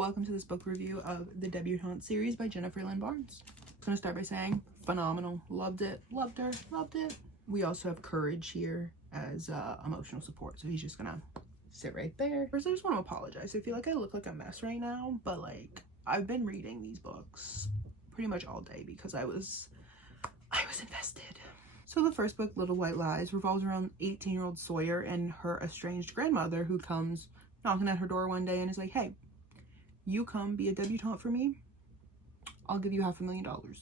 Welcome to this book review of the Debutantes series by Jennifer Lynn Barnes. I'm gonna start by saying phenomenal. Loved it, loved her, loved it. We also have Courage here as emotional support, so he's just gonna sit right there. First, I just want to apologize. I feel like I look like a mess right now, but like I've been reading these books pretty much all day because I was invested. So the first book, Little White Lies, revolves around 18-year-old Sawyer and her estranged grandmother, who comes knocking at her door one day and is like, hey, you come be a debutante for me, I'll give you $500,000.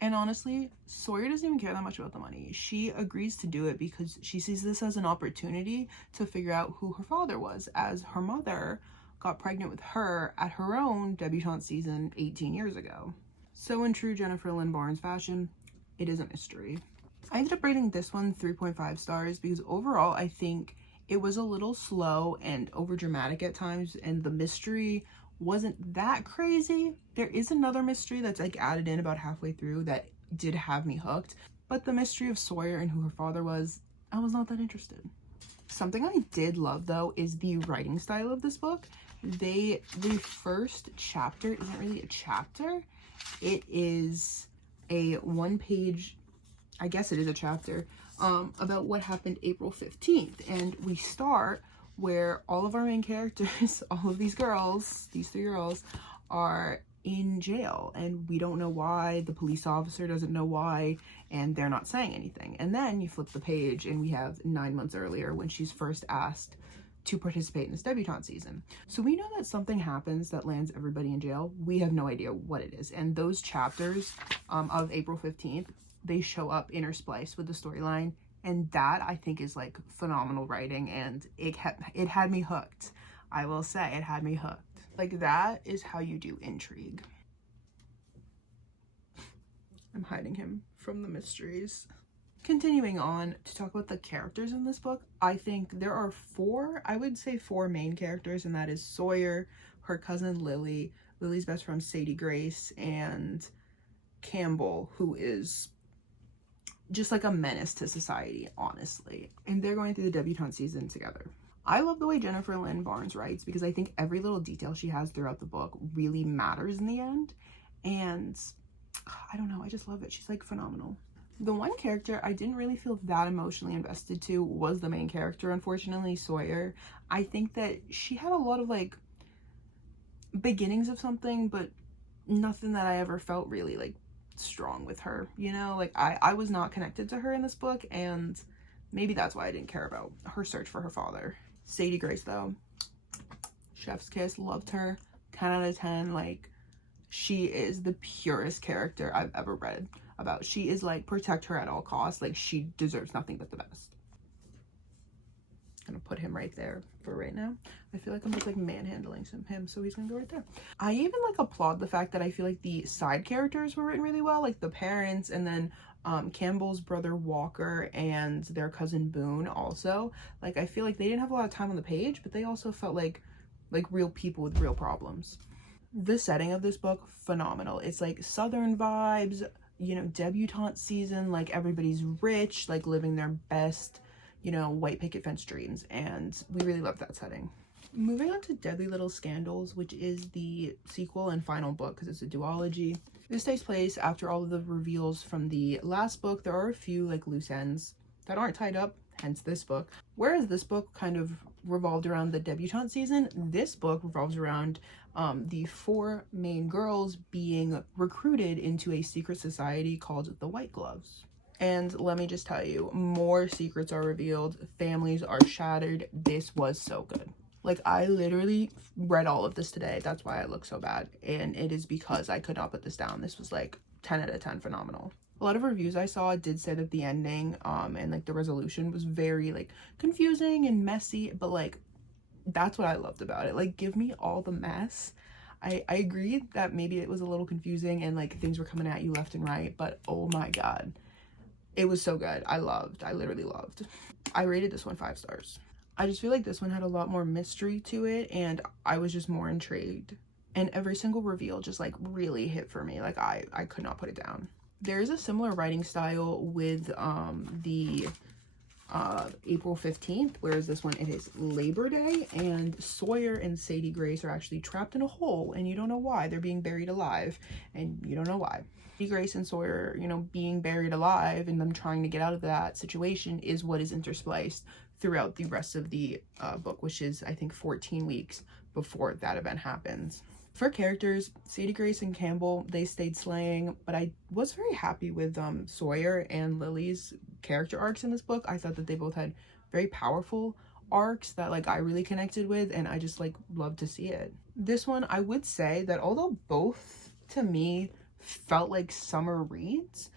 And honestly, Sawyer doesn't even care that much about the money. She agrees to do it because she sees this as an opportunity to figure out who her father was, as her mother got pregnant with her at her own debutante season 18 years ago. So in true Jennifer Lynn Barnes fashion, it is a mystery. I ended up rating this one 3.5 stars because overall I think it was a little slow and over dramatic at times, and the mystery wasn't that crazy. There is another mystery that's like added in about halfway through that did have me hooked, but the mystery of Sawyer and who her father was, I was not that interested. Something I did love though is the writing style of this book. The first chapter isn't really a chapter, it is a one-page, I guess it is a chapter, about what happened April 15th, and we start where all of our main characters, all of these girls, these three girls, are in jail, and we don't know why, the police officer doesn't know why, and they're not saying anything. And then you flip the page and we have 9 months earlier when she's first asked to participate in this debutante season. So we know that something happens that lands everybody in jail. We have no idea what it is. And those chapters of April 15th, they show up interspliced with the storyline, and that I think is like phenomenal writing, and it had me hooked. I will say it had me hooked. Like, that is how you do intrigue. I'm hiding him from the mysteries. Continuing on to talk about the characters in this book, I think there are four main characters, and that is Sawyer, her cousin Lily, Lily's best friend Sadie Grace, and Campbell, who is just like a menace to society, honestly. And they're going through the debutante season together. I love the way Jennifer Lynn Barnes writes because I think every little detail she has throughout the book really matters in the end. And I don't know, I just love it. She's like phenomenal. The one character I didn't really feel that emotionally invested to was the main character, unfortunately, Sawyer. I think that she had a lot of like beginnings of something, but nothing that I ever felt really like strong with her, you know? Like I was not connected to her in this book, and maybe that's why I didn't care about her search for her father. Sadie Grace though, chef's kiss, loved her, 10 out of 10. Like, she is the purest character I've ever read about. She is like, protect her at all costs. Like, she deserves nothing but the best. Gonna put him right there for right now. I feel like I'm just like manhandling him, so he's gonna go right there. I even like applaud the fact that I feel like the side characters were written really well, like the parents, and then Campbell's brother Walker and their cousin Boone also. Like, I feel like they didn't have a lot of time on the page, but they also felt like real people with real problems. The setting of this book, phenomenal. It's like southern vibes, you know, debutante season, like everybody's rich, like living their best, you know, white picket fence dreams, and we really love that setting. Moving on to Deadly Little Scandals, which is the sequel and final book because it's a duology. This takes place after all of the reveals from the last book. There are a few like loose ends that aren't tied up, hence this book. Whereas this book kind of revolved around the debutante season, this book revolves around the four main girls being recruited into a secret society called the White Gloves. And let me just tell you, more secrets are revealed, families are shattered. This was so good. Like, I literally read all of this today. That's why I look so bad. And it is because I could not put this down. This was like 10 out of 10 phenomenal. A lot of reviews I saw did say that the ending and like the resolution was very like confusing and messy, but like that's what I loved about it. Like, give me all the mess. I agree that maybe it was a little confusing and like things were coming at you left and right, but oh my god, it was so good. I literally loved. I rated this one 5 stars. I just feel like this one had a lot more mystery to it, and I was just more intrigued. And every single reveal just like really hit for me. Like, I could not put it down. There is a similar writing style with the April 15th, whereas this one, it is Labor Day, and Sawyer and Sadie Grace are actually trapped in a hole, and you don't know why. They're being buried alive, and you don't know why. Sadie Grace and Sawyer, you know, being buried alive and them trying to get out of that situation is what is interspliced throughout the rest of the book, which is, I think, 14 weeks before that event happens. For characters, Sadie Grace and Campbell, they stayed slaying, but I was very happy with Sawyer and Lily's character arcs in this book. I thought that they both had very powerful arcs that like I really connected with, and I just like loved to see it. This one, I would say that although both to me felt like summer reads,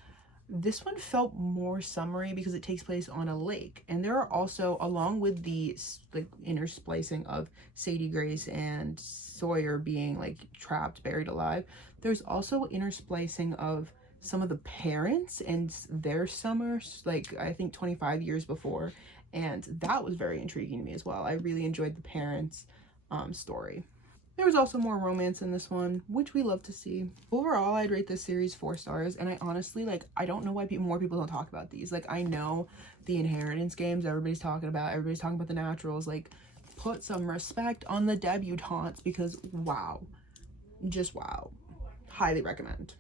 this one felt more summery because it takes place on a lake, and there are also, along with the like intersplicing of Sadie Grace and Sawyer being like trapped, buried alive, there's also intersplicing of some of the parents and their summers, like I think 25 years before, and that was very intriguing to me as well. I really enjoyed the parents' story. There was also more romance in this one, which we love to see. Overall, I'd rate this series 4 stars, and I honestly, like, I don't know why more people don't talk about these. Like, I know the inheritance games everybody's talking about the naturals. Like, put some respect on the debutantes, because wow, just wow. Highly recommend.